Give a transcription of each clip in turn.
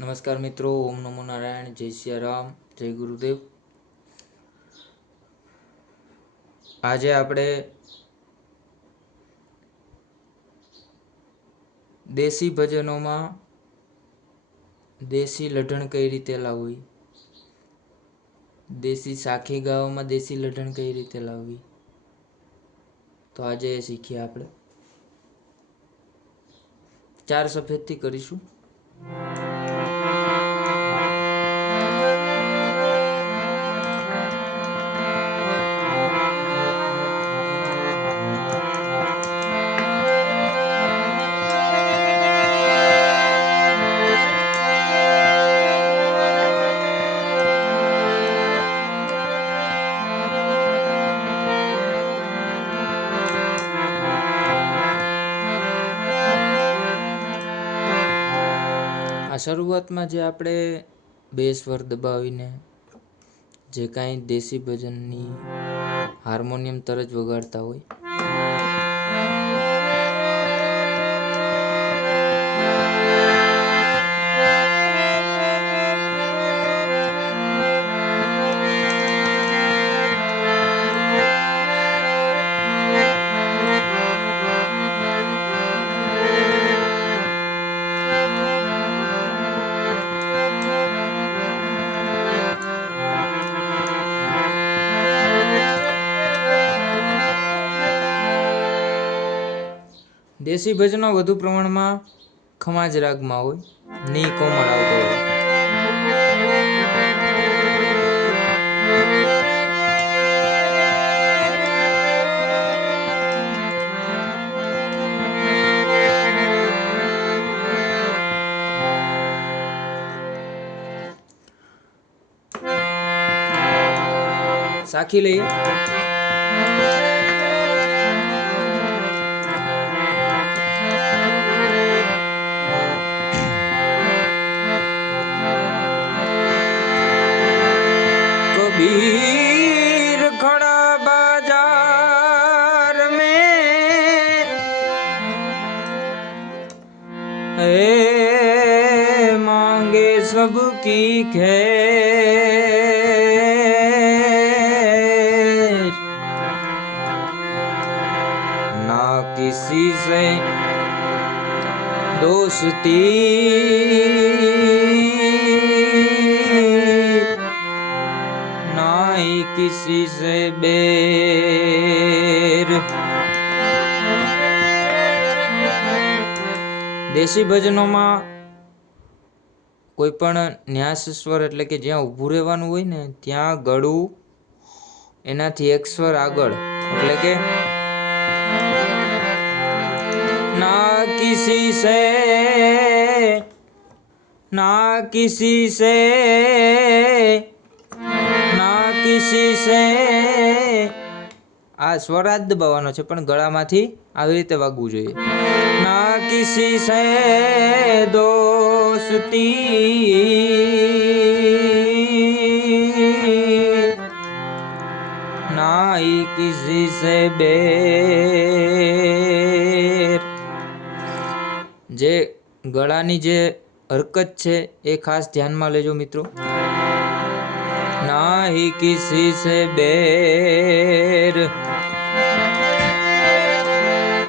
नमस्कार मित्रों, ओम नमो नारायण, जय सिया राम, जय गुरुदेव। आज આપણે દેશી ભજનોમાં દેશી લઢણ કઈ રીતે લાવવી, દેશી સાખી ગાવામાં દેશી લઢણ કઈ રીતે લાવવી, તો આજે એ શીખીએ આપણે। 4 સફેદથી કરીશું। આ શરૂઆતમાં જે આપણે બે સ્વર દબાવીને જે કાંઈ દેશી ભજનની હાર્મોનિયમ તરજ વગાડતા હોય, દેશી ભજનો વધુ પ્રમાણમાં ખમાજ રાગમાં હોય, ની કોમળ આવતો હોય। સાખી લઈએ। कबीर खड़ा बाजार में, मांगे सबकी खैर, ना किसी से दोस्ती, किसी से बेर। દેશી ભજનોમાં કોઈ પણ ન્યાસ સ્વર એટલે કે જ્યાં ઊભું રહેવાનું હોય ને ત્યાં ગળું એનાથી એક સ્વર આગળ, એટલે કે ના કિસી સે, ના કિસી સે, કિસી સે, આ સ્વરાજ દબાવવાનો છે પણ ગળામાંથી આવી રીતે વાગવું જોઈએ। ના કિસી સે દોસ્તી, ના કિસી સે બેર। જે ગળાની જે હરકત છે એ ખાસ ધ્યાનમાં લેજો મિત્રો। नाही किसी से बेर।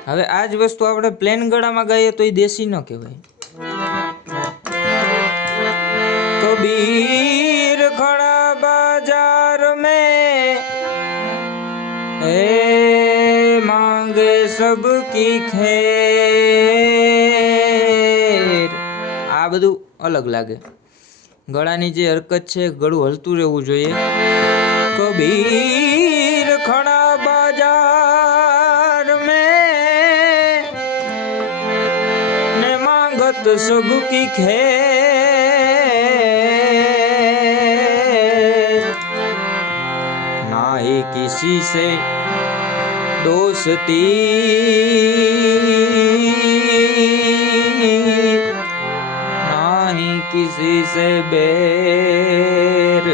હવે આ જ વસ્તુ આપણે પ્લેન ગળામાં ગાઈએ તો એ દેશી ન કહેવાય। કબીર ખડા બાજાર में, मांगे सबकी खैर, આ બધું અલગ લાગે। ગળાની જે હરકત છે ગળું હલતું રહેવું જોઈએ। કબીર ખડા બાજાર में, ને માંગત સબકી ખૈર, નાહી કિસી સે दोस्ती, किसी से बेर।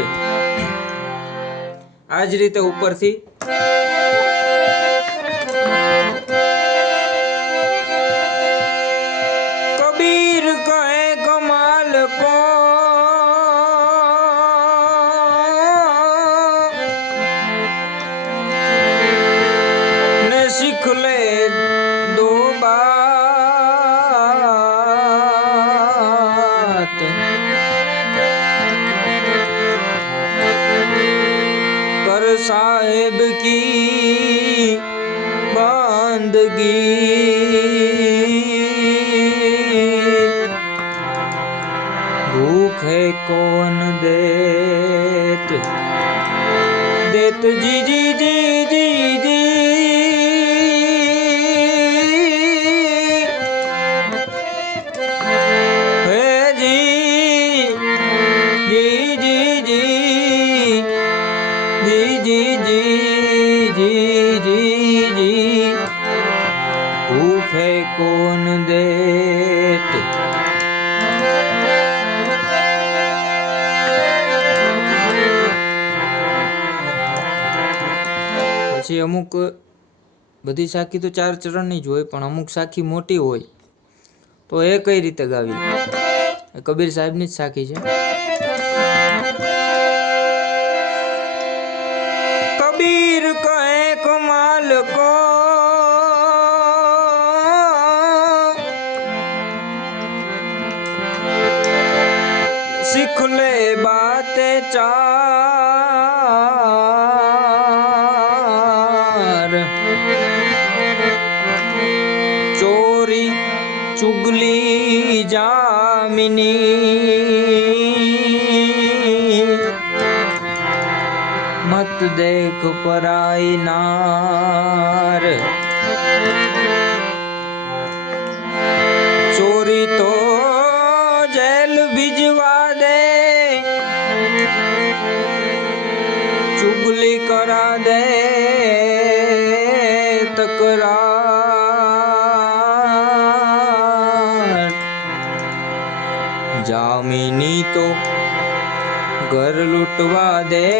आज રીતે ઉપરથી કબીર કહે કમાલ કો साहेब की बंदगी, भूखे कौन देत देत जी जी जी जी जी, हे जी जी जी जी जी जी जी जी जी जी, भूखे कौन देत। પછી અમુક બધી સાખી તો 4 ચરણની જ હોય, પણ અમુક સાખી મોટી હોય તો એ કઈ રીતે ગાવી, કબીર સાહેબની જ સાખી છે। કબીર કહે કમાલ કો सीख ले बातें 4, चोरी चुगली जामिनी, मत देख पराई नार, चोरी तो जेल भिजवा दे, चुगली करा दे तकरार, जामिनी तो घर लुटवा दे,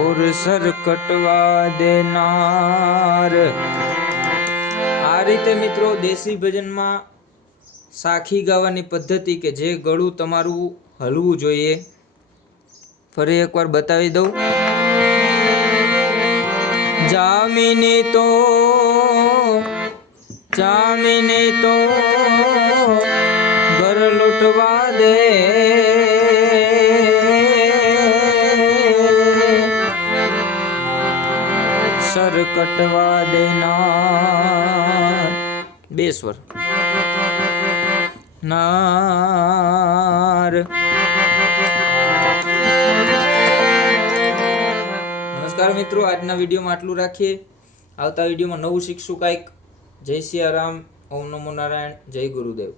और सर कटवा देनार। આ રીતે મિત્રો દેશી ભજનમાં સાખી ગાવાની પદ્ધતિ કે જે ગળું તમારું હલવું જોઈએ, ફરી એકવાર બતાવી દઉં। જામિની તો ઘર લૂંટવા દે, સર કટવા દેનાર, 2 સ્વર નાર। નમસ્કાર મિત્રો, આજના વિડીયોમાં આટલું રાખીએ। આવતા વિડીયોમાં નવું શીખશું કાંઈક। જય સિયારામ, ઓમ નમો નારાયણ, જય ગુરુદેવ।